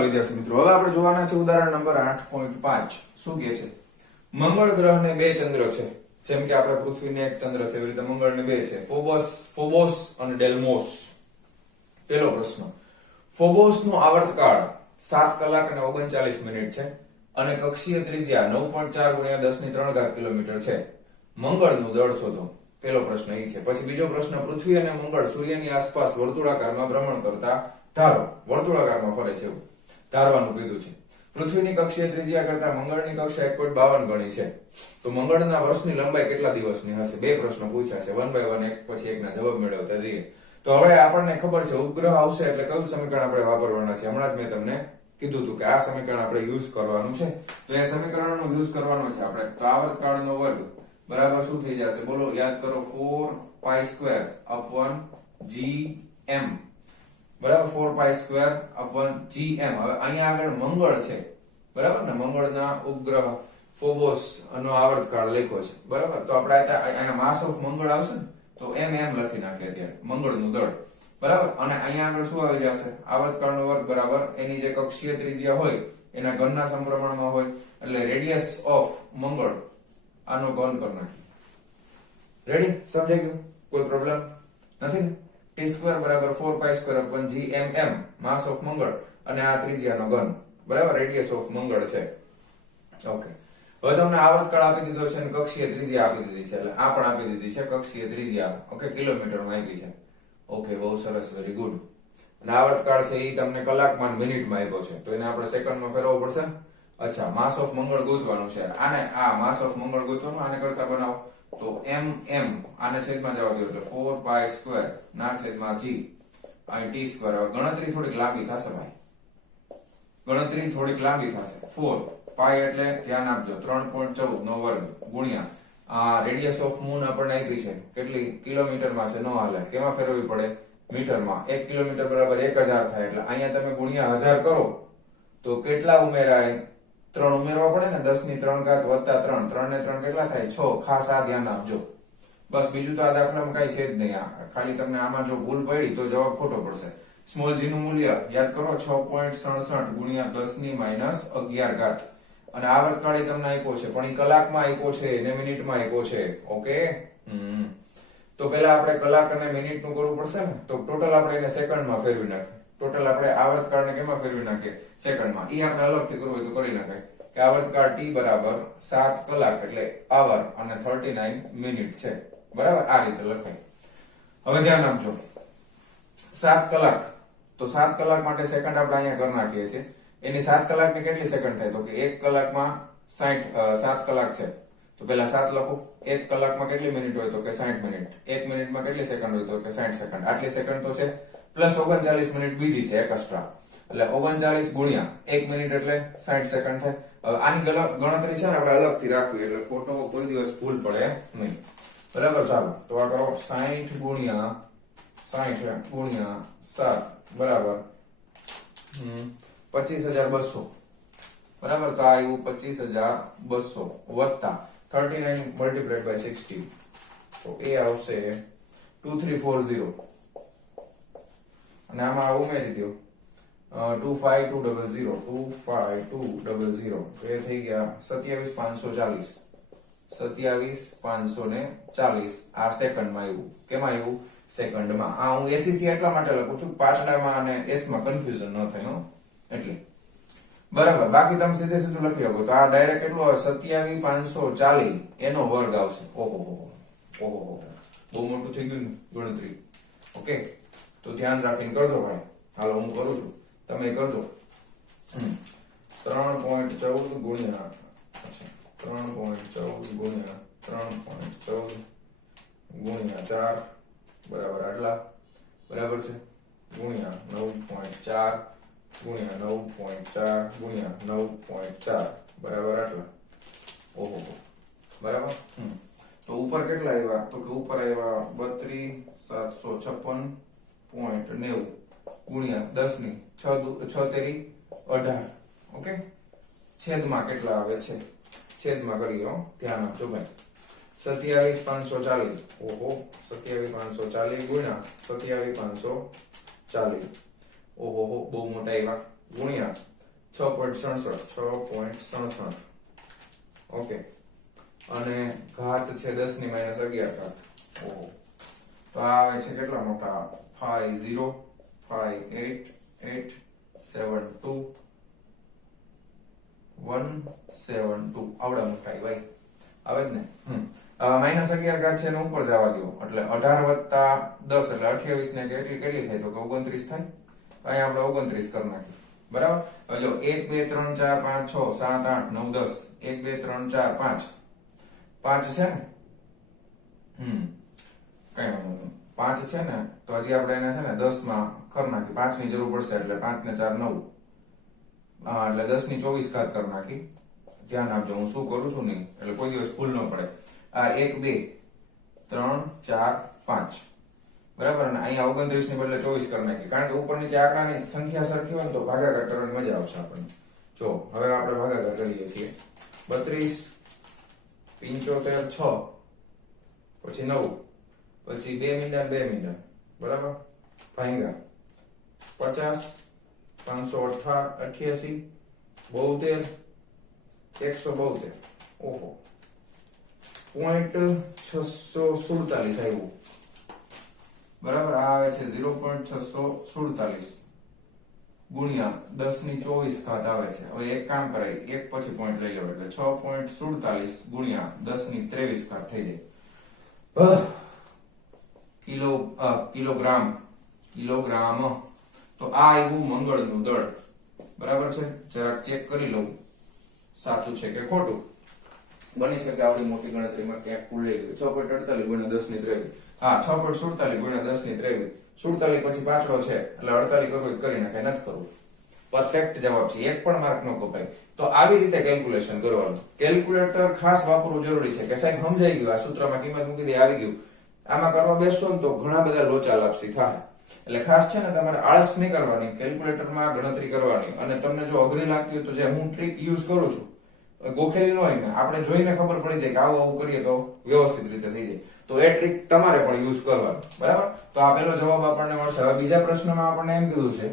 વિદ્યાર્થી મિત્રો, હવે આપણે જોવાના છે ઉદાહરણ નંબર 8.5. શું કહે છે? મંગળ ગ્રહને 2 ચંદ્ર છે. જેમ કે આપણે પૃથ્વીને 1 ચંદ્ર છે એવી રીતે મંગળને 2 છે. ફોબોસ અને ડેલ્મોસ. પહેલો પ્રશ્ન, ફોબોસ નો આવર્તકાળ 7 કલાક અને 39 મિનિટ છે અને કક્ષીય ત્રિજ્યા 9.4 × 10³ કિલોમીટર છે. મંગળનું દળ શોધો. પહેલો પ્રશ્ન એ છે. પછી બીજો પ્રશ્ન, પૃથ્વી અને મંગળ સૂર્યની આસપાસ વર્તુળાકારમાં ભ્રમણ કરતા ધારો, વર્તુળાકારમાં ફરે છે એવું ધારવાનું કીધું છે. પૃથ્વીની કક્ષીય ત્રિજ્યા કરતા મંગળની કક્ષા 1.52 ગણી છે. તો મંગળના વર્ષની લંબાઈ કેટલા દિવસની હશે? બે પ્રશ્નો પૂછ્યા છે, 1 by 1 એક પછી એકના જવાબ મેળવતા જઈએ. તો હવે આપણને ખબર છે ઉપગ્રહ આવશે એટલે કયું સમીકરણ આપણે વાપરવાના છે. હમણાં જ મેં તમને કીધું હતું કે આ સમીકરણ આપણે યુઝ કરવાનું છે. તો એ સમીકરણનો યુઝ કરવાનો છે આપણે. તો આવર્તકાળનો વર્ગ બરાબર શું થઈ જશે બોલો? યાદ કરો, 4π² upon gm બરાબર, 4π² upon gm. હવે અહીંયા આગળ મંગળ છે બરાબર ને, મંગળના ઉપગ્રહ ફોબોસ નો આવર્તકાળ લખ્યો છે બરાબર. તો આપણે અહીંયા માસ ઓફ મંગળ આવશે ને, તો m લખી નાખીએ અત્યારે, મંગળનું દળ બરાબર. અને અહીંયા આગળ શું આવી જશે? આવર્તકાળનો વર્ગ બરાબર એની જે કક્ષીય ત્રિજ્યા હોય એના ઘનના સમપ્રમાણમાં હોય, એટલે રેડિયસ ઓફ મંગળ આનો ઘન કરી નાખીએ. રેડી? સમજાઈ ગયું? કોઈ પ્રોબ્લેમ નથી ને? t² બરાબર 4π² upon gmm માસ ઓફ મંગળ અને આ ત્રિજ્યાનો ઘન બરાબર, રેડિયસ ઓફ મંગળ છે. ઓકે, હવે તમને આવર્તકાળ આપી દીધો છે અને કક્ષીય ત્રિજ્યા આપી દીધી છે, એટલે આ પણ આપી દીધી છે કક્ષીય ત્રિજ્યા. ઓકે, કિલોમીટરમાં આપી છે. ઓકે, બહુ સરસ, વેરી ગુડ. અને આવર્તકાળ છે એ તમને કલાકમાં મિનિટમાં આપ્યો છે, તો એને આપણે સેકન્ડમાં ફેરવવો પડશે. અચ્છા, માસ ઓફ મંગળ ગોતવાનું છે. આને આ માસ ઓફ મંગળ ગોતવાનું, આને કરતા બનાવો તો આને છેદમાં જવા દો એટલે 4π² ના છેદમાં g અહીં t². હવે ગણતરી થોડીક લાંબી થશે ભાઈ, ગણતરી થોડીક લાંબી થશે. 4π એટલે ધ્યાન આપજો 3.14 નો વર્ગ ગુણ્યા આ રેડિયસ ઓફ મૂન આપણને આપી છે કેટલી? કિલોમીટરમાં છે, નો હાલે, કેમાં ફેરવવી પડે? મીટરમાં. 1 કિલોમીટર બરાબર 1000 થાય, એટલે અહીંયા તમે ગુણ્યા 1000 કરો તો કેટલા ઉમેરાય? 3 ઉમેરવા પડે ને, 10 ની 3 ઘાત વત્તા 3, 3 ને 3 કેટલા થાય? 6. ખાસ આ ધ્યાન આપજો બસ. બીજું તો આ દાખલામાં કઈ છે જ નહીં. ખાલી તમને આમાં જો ભૂલ પડી તો જવાબ ખોટો પડશે. સ્મોલ g નું મૂલ્ય યાદ કરો 6.67 ગુણ્યા 10 ની -11 ઘાત. અને આવર્તકાળ તમને આપ્યો છે પણ એ કલાકમાં આપ્યો છે ને મિનિટમાં આપ્યો છે. ઓકે, તો પહેલા આપણે કલાક અને મિનિટ નું કરવું પડશે ને, તો ટોટલ આપણે એને સેકન્ડમાં ફેરવી નાખીએ. ટોટલ આપણે આવર્તકાળને કેમાં ફેરવી નાખીએ? સેકન્ડમાં. એ આપણે અલગથી કરવું હોય તો કરી નાખાય કે આવર્તકાળ t બરાબર 7 કલાક એટલે આવર અને 39 મિનિટ છે બરાબર. આ રીતે લખાય. હવે ધ્યાન આપજો, 7 કલાક, તો 7 કલાક માટે સેકન્ડ આપણે અહીંયા કરી નાખીએ છીએ. એની 7 કલાકની કેટલી સેકન્ડ થાય? તો કે 1 કલાકમાં 7 કલાક છે, તો પહેલા 7 લખો. 1 કલાકમાં કેટલી મિનિટ હોય? તો કે 60 મિનિટ. 1 મિનિટમાં કેટલી સેકન્ડ હોય? તો કે 60 સેકન્ડ. આટલી સેકન્ડ તો છે, પ્લસ 39 મિનિટ બીજી છે એક એક્સ્ટ્રા, એટલે 39 ગુણ્યા 1 મિનિટ એટલે 60 સેકન્ડ થાય. હવે આની ગણતરી છે ને આપણે અલગથી રાખવી, એટલે ખોટો કોઈ દિવસ ભૂલ પડે નહીં બરાબર. ચાલો તો આ કરો, 60 ગુણ્યા 7 બરાબર 25200 બરાબર. તો આ આવ્યું 25200 વત્તા 39 મલ્ટીપ્લાઈડ બાય 60, તો એ આવશે 2340. અને આમાં ઉમેરી દો 25200 તો એ થઈ ગયા 27540. 27540 આ સેકન્ડમાં આવ્યું. કેમાં આવ્યું? સેકન્ડમાં. આ હું SEC એટલા માટે લખું છું પાછળમાં અને s માં કન્ફ્યુઝન ન થાય એટલે બરાબર. બાકી તમે સીધે સીધું લખી શકો તો આ ડાયરેક્ટ કેટલું આવે? 27540 એનો વર્ગ આવશે. ઓહો, બહુ મોટું થઈ ગયું ગણતરી. ઓકે, તો ધ્યાન રાખીને કરજો ભાઈ. હાલો હું કરું છું, તમે કરજો. 3.14 ગુણ્યા 3.14 ગુણ્યા 3.14 ગુણ્યા 4 બરાબર આટલા બરાબર છે, ગુણ્યા 9.4 ગુણ્યા 9.4 ગુણ્યા 9.4 બરાબર આટલા. ઓહો, બરાબર. તો ઉપર કેટલા આવ્યા? તો કે ઉપર આવ્યા 32756.90 ગુણ્યા 10 ની 6 તેરી 18. ઓકે, છેદમાં કેટલા આવે છે? છેદમાં કરી લો, ધ્યાન આપજો ભાઈ. 27540. ઓહો, 27540 ગુણ્યા 27540. ઓહો, બહુ મોટા આવ્યા. ગુણ્યા 6.67. ઓકે, અને ઘાત છે 10 ની -11 ઘાત. ઓહો, તો આ આવે છે કેટલા મોટા? 5058872 172 આવડા મોટા ભાઈ. આવે જ ને -11 છે એને ઉપર જવા દો એટલે 18 + 10 એટલે 28 ને કેટલી થાય તો કે 29 થાય. અહીંયા આપણે 29 કરી નાખીએ બરાબર. હવે જો 1 2 3 4 5 6 7 8 9 10 1 2 3 4 5 5 છે ને કઈ વાંધો નહીં 5 છે ને તો હજી આપણે એને છે ને 10 માં કરી નાખી 5 ની જરૂર પડશે એટલે 5 ને 4 9 એટલે 10 ની 24 ઘાત કરી નાખી. ધ્યાન આપજો હું શું કરું છું નહીં એટલે કોઈ દિવસ ભૂલ ન પડે. આ 1 2 3 4 5 બરાબર અને અહીંયા 29 ની બદલે 24 કરી નાખી કારણ કે ઉપર નીચે આંકડાની સંખ્યા સરખી હોય ને તો ભાગાકાર કરવાની મજા આવશે આપણને. જો હવે આપણે ભાગાકાર કરીએ છીએ 32 75 6 પછી 9 પછી 2 મીંડા 2 મીંડા બરાબર ભાંગ્યા 50 588 72 172 ઓહો 0.647 આવ્યું બરાબર. આ આવે છે 0.647 ગુણ્યા 10 ની 24 ઘાત આવે છે. હવે એક કામ કરાય એક પછી પોઈન્ટ લઈ લેવો એટલે 6.47 ગુણ્યા 10 ની 23 ઘાત થઈ જાય કિલોગ્રામ. તો આ આવ્યું મંગળનું દળ બરાબર છે. જરાક ચેક કરી લઉં સાચું છે કે ખોટું. બની શકે આવડી મોટી ગણતરીમાં ક્યાંક ભૂલ લઈ ગયું. 6.48 ગુણ્યા 10 ની 23 હા 6.47 ગુણ્યા 10 ની 23 47 પછી પાછળો છે એટલે 48 કરવું કરી નાખાય નથી કરવું. પરફેક્ટ જવાબ છે એક પણ માર્ક નો કપાય. તો આવી રીતે કેલ્ક્યુલેશન કરવાનું. કેલ્ક્યુલેટર ખાસ વાપરવું જરૂરી છે કે સાહેબ સમજાઈ ગયું આ સૂત્રમાં કિંમત મૂકી દે આવી ગયું. આમાં કરવા બેસશો ને તો ઘણા બધા લોચા લાપસી થાય એટલે ખાસ છે ને તમારે આળસ નહીં કરવાની કેલ્ક્યુલેટરમાં ગણતરી કરવાની. અને તમને જો અઘરી લાગતી હોય તો જે હું ટ્રીક યુઝ કરું છું ગોખેલી ન હોય ને આપણે જોઈને ખબર પડી જાય કે આવું કરીએ તો વ્યવસ્થિત રીતે થઈ જાય તો એ ટ્રીક તમારે પણ યુઝ કરવાની બરાબર. તો આ પહેલો જવાબ આપણને મળશે. હવે બીજા પ્રશ્નમાં આપણને એમ કીધું છે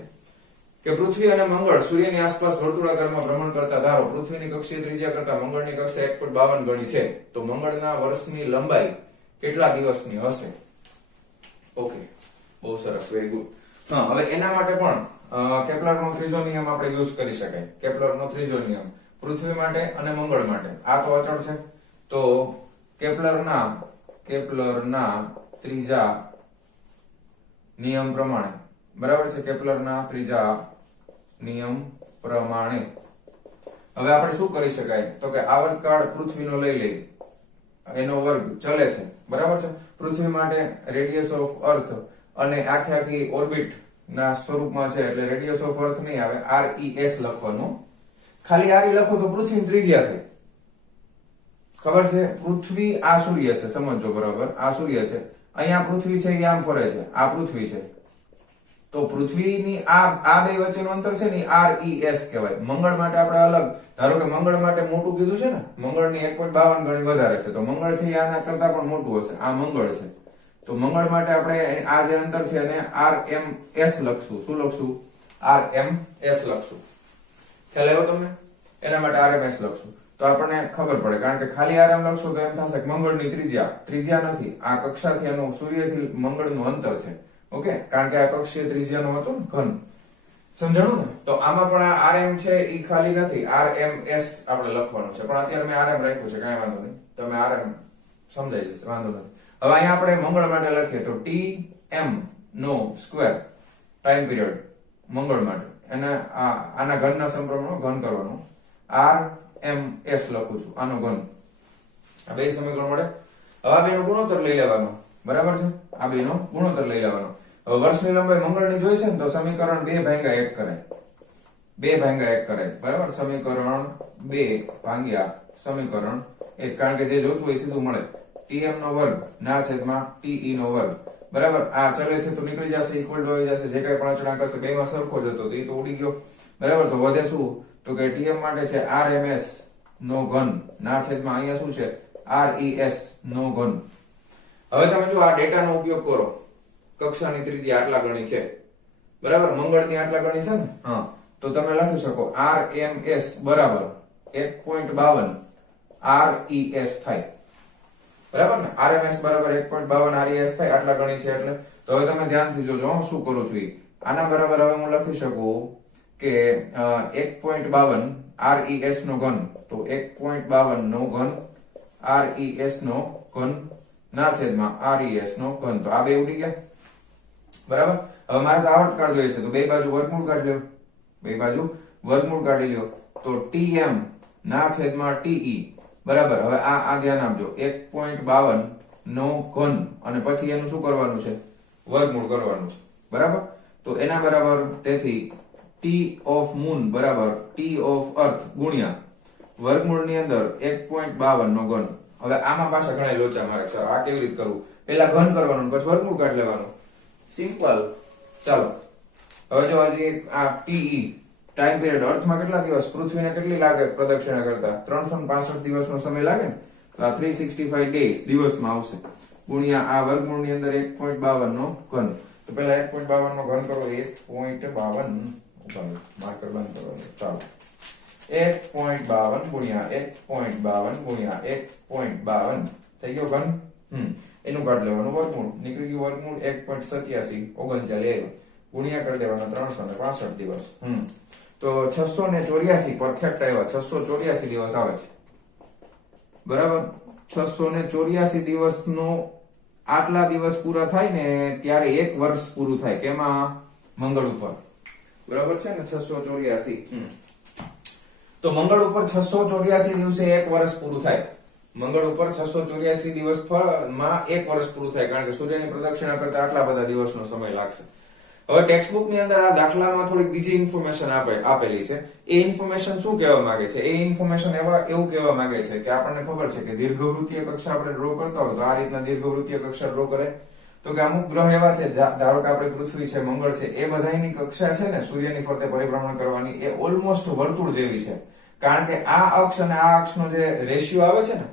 કે પૃથ્વી અને મંગળ સૂર્યની આસપાસ વર્તુળાકારમાં ભ્રમણ કરતા ધારો પૃથ્વીની કક્ષીય ત્રિજ્યા કરતા મંગળની કક્ષા 1.52 ગણી છે તો મંગળના વર્ષની લંબાઈ કેટલા દિવસની હશે? ઓકે બહુ સરસ વેરી ગુડ. હા હવે એના માટે પણ કેપ્લરનો ત્રીજો નિયમ આપણે યુઝ કરી શકાય. કેપ્લરનો ત્રીજો નિયમ પૃથ્વી માટે અને મંગળ માટે આ તો અચળ છે તો કેપ્લરના ત્રીજા નિયમ પ્રમાણે બરાબર છે. કેપ્લરના ત્રીજા નિયમ પ્રમાણે હવે આપણે શું કરી શકાય તો કે આવર્તકાળ પૃથ્વીનો લઈ લઈએ એનો વર્ગ ચલે છે બરાબર છે. પૃથ્વી માટે રેડિયસ ઓફ અર્થ અને આખી ઓર્બિટ ના સ્વરૂપમાં છે એટલે રેડિયસ ઓફ અર્થ નહીં આવે RES લખવાનું. ખાલી આર લખો તો પૃથ્વીની ત્રિજ્યા થાય. ખબર છે પૃથ્વી આ સૂર્ય છે સમજો બરાબર આ સૂર્ય છે અહીંયા પૃથ્વી છે એ આમ ફરે છે આ પૃથ્વી છે તો પૃથ્વીની આ બે વચ્ચેનું અંતર છે ને RES કહેવાય. મંગળ માટે આપણે અલગ ધારો કે મંગળ માટે મોટું કીધું છે ને મંગળની 1.52 ગણી વધારે છે તો મંગળ છે આના કરતા પણ મોટું હશે. આ મંગળ છે તો મંગળ માટે આપણે આ જે અંતર છે એને RMS લખશું. શું લખશું? RMS લખશું. ખ્યાલ આવ્યો તમને? એના માટે RMS લખશું તો આપણને ખબર પડે કારણ કે ખાલી RM લખશું તો એમ થશે કે મંગળની ત્રિજ્યા નથી આ કક્ષાથી એનું સૂર્યથી મંગળનું અંતર છે. ઓકે કારણ કે આ કક્ષીય ત્રિજ્યાનું હતું ને ઘન સમજાણું ને. તો આમાં પણ આ RM છે એ ખાલી નથી RMS આપણે લખવાનું છે પણ અત્યારે મેં RM રાખ્યું છે કાંઈ વાંધો નહીં તમે RM સમજાઈ જશે વાંધો નથી. હવે અહીંયા આપણે મંગળ માટે લખીએ તો TM નો સ્ક્વેર ટાઈમ પીરિયડ મંગળ માટે અને આના ઘનના સમપ્રમાણમાં ઘન કરવાનું RMS લખું છું આનો ઘન. આ બે સમીકરણ મળે. હવે આ બેનો ગુણોત્તર લઈ લેવાનો બરાબર છે. આ બેનો ગુણોત્તર લઈ લેવાનો. હવે વર્ષની લંબાઈ મંગળની જોઈ છે ને તો સમીકરણ 2/1 કરાય 2/1 કરાય બરાબર. સમીકરણ 2 ભાગ્યા સમીકરણ 1 કારણ કે જે જોતું હોય સીધું મળે. TM નો વર્ગ ના છેદમાં TE નો વર્ગ બરાબર. આ ચલે છે તો નીકળી જશે ઇક્વલ ટુ આવી જશે જે કઈ પણ અચળાંક હશે બેમાં સરખો જ હતો તો ઉડી ગયો બરાબર. તો વધે શું તો કે TM માટે છે RMS નો ઘન ના છેદમાં અહીંયા શું છે RES નો ઘન. હવે તમે જો આ ડેટાનો ઉપયોગ કરો કક્ષાની ત્રિજ્યા આટલા ગણી છે બરાબર મંગળની આટલા ગણી છે ને હા તો તમે લખી શકો RMS બરાબર 1.52 RES થાય બરાબર ને. RMS બરાબર 1.52 RES થાય આટલા ગણી છે એટલે. તો હવે તમે ધ્યાનથી જોજો હું શું કરું છું આના બરાબર હવે હું લખી શકું કે 1.52 RES નો ઘન તો 1.52 નો ઘન RES નો ઘન ના છેદમાં RES નો ઘન. તો આ બે ઉડી ગયા, બરાબર. હવે મારે તો આવર્ત કાઢ જોઈએ છે, તો બે બાજુ વર્ગમૂળ કાઢી લ્યો, બે બાજુ વર્ગમૂળ કાઢી લ્યો. તો TM ના છેદમાં TE, બરાબર. હવે આ ધ્યાન આપજો, 1.52 નો ઘન અને પછી એનું શું કરવાનું છે, વર્ગમૂળ કરવાનું છે, બરાબર. તો એના બરાબર, તેથી T of moon બરાબર T of earth ગુણ્યા વર્ગમૂળ ની અંદર 1.52 નો ઘન. હવે આમાં પાછા ઘણા લોચા મારે, સર આ કેવી રીતે કરવું, પેલા ઘન કરવાનું પછી વર્ગમૂળ કાઢી લેવાનું, સિમ્પલ. ચાલો હવે જો હજી આ TE ટાઈમ પીરિયડ, અર્થમાં કેટલા દિવસ, પૃથ્વીને કેટલી લાગે પ્રદક્ષિણા કરતા, 365 દિવસનો સમય લાગે ને, તો આ 365 ડેઝ દિવસમાં આવશે, ગુણ્યા આ વર્ગમૂળ ની અંદર 1.52 નો ઘન. તો પેલા 1.52 નો ઘન કરો, 1.52 માર્કર બંધ કરવાનું. ચાલો 1.52 ગુણ્યા 1.52 ગુણ્યા 1.52 થઈ ગયો ઘન. એનું કાઢ લેવાનું વર્ગમૂળ, નીકળી ગયું વર્ગમૂળ 1.8739 ગુણ્યા કરી દેવાના 365 દિવસ. તો 684 પરફેક્ટ આવ્યા, 684 દિવસ આવે છે, બરાબર. 684 દિવસનો આટલા દિવસ પૂરા થાય ને ત્યારે એક વર્ષ પૂરું થાય, કેમાં, મંગળ ઉપર, બરાબર છે ને. 684, તો મંગળ ઉપર 684 દિવસે એક વર્ષ પૂરું થાય, મંગળ ઉપર 684 દિવસમાં એક વર્ષ પૂરું થાય, કારણ કે સૂર્યની પ્રદક્ષિણા કરતા આટલા બધા દિવસનો સમય લાગશે. હવે ટેક્સ્ટ બુક ની અંદર આ દાખલામાં થોડીક બીજી ઇન્ફોર્મેશન આપેલી છે. એ ઇન્ફોર્મેશન શું કહેવા માંગે છે, એ ઇન્ફોર્મેશન એવું કહેવા માંગે છે કે આપણને ખબર છે કે દીર્ઘવૃત્તીય કક્ષા આપણે ડ્રો કરતા હોય તો આ રીતના દીર્ઘવૃત્તીય કક્ષા ડ્રો કરે. તો કે અમુક ગ્રહ એવા છે, ધારો કે આપણે પૃથ્વી છે, મંગળ છે, એ બધાની કક્ષા છે ને સૂર્યની ફરતે પરિભ્રમણ કરવાની, એ ઓલમોસ્ટ વર્તુળ જેવી છે. કારણ કે આ અક્ષ અને આ અક્ષનો જે રેશિયો આવે છે ને,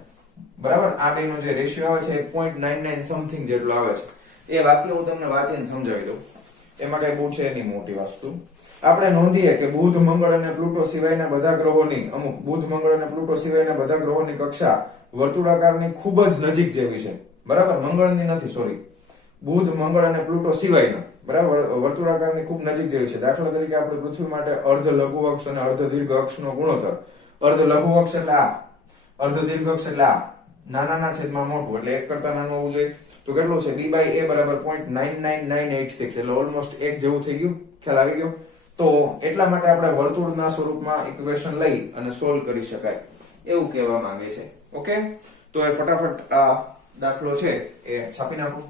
બરાબર, આ બેનો જે રેશિયો આવે છે 0.99 સમથિંગ જેટલો આવે છે. એ વાક્ય હું તમને વાંચીને સમજાવી દઉં, એમાં કઈ બહુ છે એની મોટી વસ્તુ. આપણે નોંધીએ કે બુધ, મંગળ અને પ્લુટો સિવાયના બધા ગ્રહોની, અમુક બુધ, મંગળ અને પ્લુટો સિવાયના બધા ગ્રહોની કક્ષા વર્તુળાકારની ખૂબ જ નજીક જેવી છે, બરાબર. મંગળની નથી, સોરી, બુધ, મંગળ અને પ્લુટો સિવાયના, બરાબર, વર્તુળાકારની ખૂબ નજીક જેવી છે. દાખલા તરીકે આપણે પૃથ્વી માટે અર્ધ લઘુ અક્ષ અને અર્ધ દીર્ઘ અક્ષનો ગુણોત્તર, અર્ધ લઘુ અક્ષ એટલે આ, અર્ધ દીર્ઘ અક્ષ એટલે આ, નાના છેદમાં મોટું, એટલે એક કરતા નાનું હોવું જોઈએ. તો કેટલું છે, b/a બરાબર 0.99986, એટલે ઓલમોસ્ટ એક જેવું થઈ ગયું. ખ્યાલ આવી ગયો. તો એટલા માટે આપણે વર્તુળના સ્વરૂપમાં ઇક્વેશન લઈ અને સોલ્વ કરી શકાય એવું કહેવા માંગે છે. ઓકે, તો એ ફટાફટ આ દાખલો છે એ છાપી નાખો,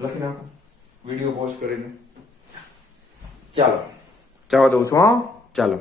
લખી નાખો વિડીયો પોઝ કરીને. ચાલો જવા દઉં છું. ચાલો.